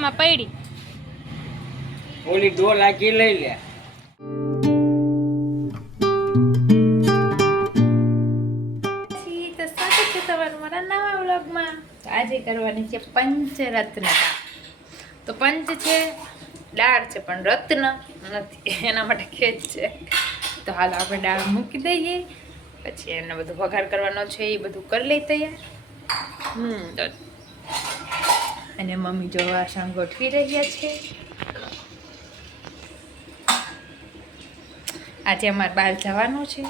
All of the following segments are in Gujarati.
આમાં પડી ઓલી ડોલ આખી લઈ લે. તો સ્વાગત છે તમારું મારા નવા વ્લોગમાં. આજે કરવાની છે પંચરત્ન દાળ. તો પંચ છે, દાળ છે, પણ રત્ન નથી, એના માટે ખેત છે. તો હાલ આપણે દાળ મૂકી દઈએ, પછી એને બધું વઘાર કરવાનો છે, એ બધું કરી લઈ તૈયાર. અને મમ્મી જો વાસણ ગોઠવી રહ્યા છે. આજે અમારે બહાર જવાનું છે,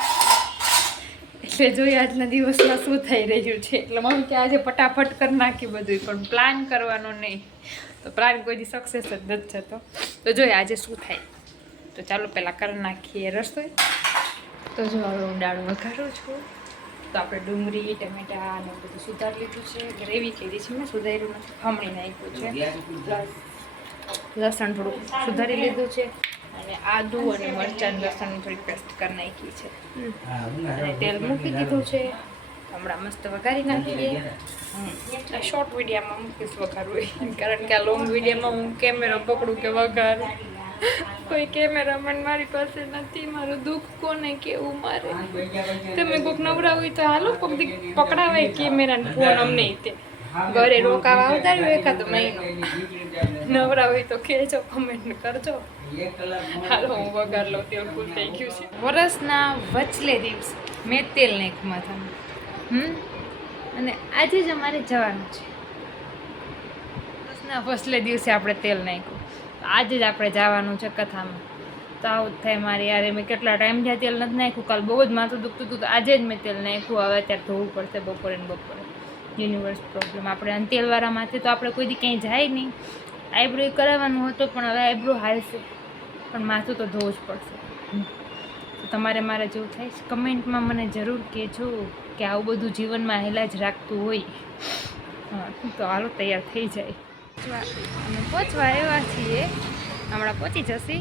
એટલે જોઈએ આજના દિવસમાં શું થઈ રહ્યું છે. એટલે મમ્મી કે આજે ફટાફટ કરી નાખી બધું, પણ પ્લાન કરવાનો નહીં. તો પ્લાન કોઈ દી સક્સેસ જ નથી થતો. તો જોઈએ આજે શું થાય. તો ચાલો પહેલાં કરી નાખીએ રસોઈ. તો જો હવે હું દાળ વઘારું છું. તો આપણે ડુંગળી, ટમેટા ને બધું સુધારી લીધું છે. ગ્રેવી કરી છે, મેં સુધાર્યું નથી, ખમણી નાખ્યું છે. પ્લસ લસણ થોડુંક સુધારી લીધું છે, અને આદુ અને મરચાં લસણ થોડી પેસ્ટ કરી નાખી છે, અને તેલ મૂકી દીધું છે. હમણાં મસ્ત વઘારી નાખીએ. આ શોર્ટ વિડીયોમાં મૂકીશ વઘારવું, કારણ કે આ લોંગ વિડીયોમાં હું કેમેરો પકડું કે વઘારું. કોઈ કેમેરામેન મારી પાસે નથી. મારું દુઃખ કોને કેવું મારે. તમે કોઈક નવરા હોય તો હાલો કોઈક પકડાવાય કેમેરાને ફોન. અમને તે ઘરે રોકાવા આવતા રહ્યો એકાદ મહિનો. નવરા હોય તો કહેજો, કમેન્ટ કરજો. હાલો હું વઘાર લઉં, તેલ ફૂલ થઈ ગયું છે. વરસના વચલે દિવસે મેં તેલ નાખ્યું માથામાં. અને આજે જ અમારે જવાનું છે. વરસના વચલે દિવસે આપણે તેલ નાખ્યું. આજે જ આપણે જવાનું છે કથામાં. તો આવું જ થાય મારે યાર. મેં કેટલા ટાઈમ થયા તેલ નથી નાખ્યું. કાલ બહુ જ માથું દુખતું હતું, તો આજે જ મેં તેલ નાખ્યું. હવે અત્યારે ધોવું પડશે બપોરે ને બપોરે. Universe problem. આપણે અને તેલવાળા માથે તો આપણે કોઈ દી ક્યાંય જાય નહીં. આઈબ્રો કરાવવાનું હતો, પણ હવે આઈબ્રો હાલશે, પણ માથું તો ધોવું જ પડશે. તો તમારે મારે જેવું થાય છે કમેન્ટમાં મને જરૂર કહેજો કે આવું બધું જીવનમાં હેલા જ રાખતું હોય. હા, તો હાલો તૈયાર થઈ જાય. અમે પહોંચવા આવ્યા છીએ, હમણાં પહોંચી જશે.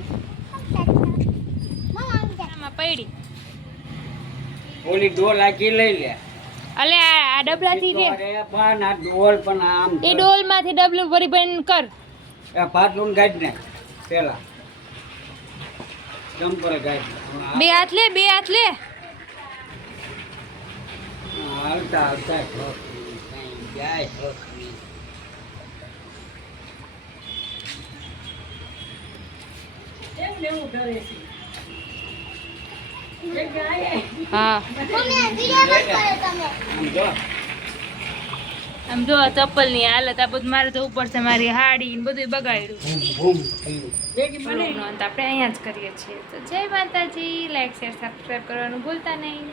આમાં પડી ઓલી ડોલ આખી લઈ લે. અલે આ ડબલાથી લે. પણ આ ડોલ પણ આમ એ ડોલમાંથી ડબલું ભરી ભરીને કર. આ પાટલું ગાડી ને પેલા જમ્પર ગાડી. બે હાથ લે, બે હાથ લે. હાલતા હાલતા જાય. હા આમ જો ચપ્પલ ની હાલત. આ બધું મારે જવું પડશે. મારી હાડી ને બધું બગાડ્યું. આપણે અહીંયા જ કરીએ છીએ. તો જય માતાજી. લાઈક શેર સબસ્ક્રાઈબ કરવાનું ભૂલતા નહીં.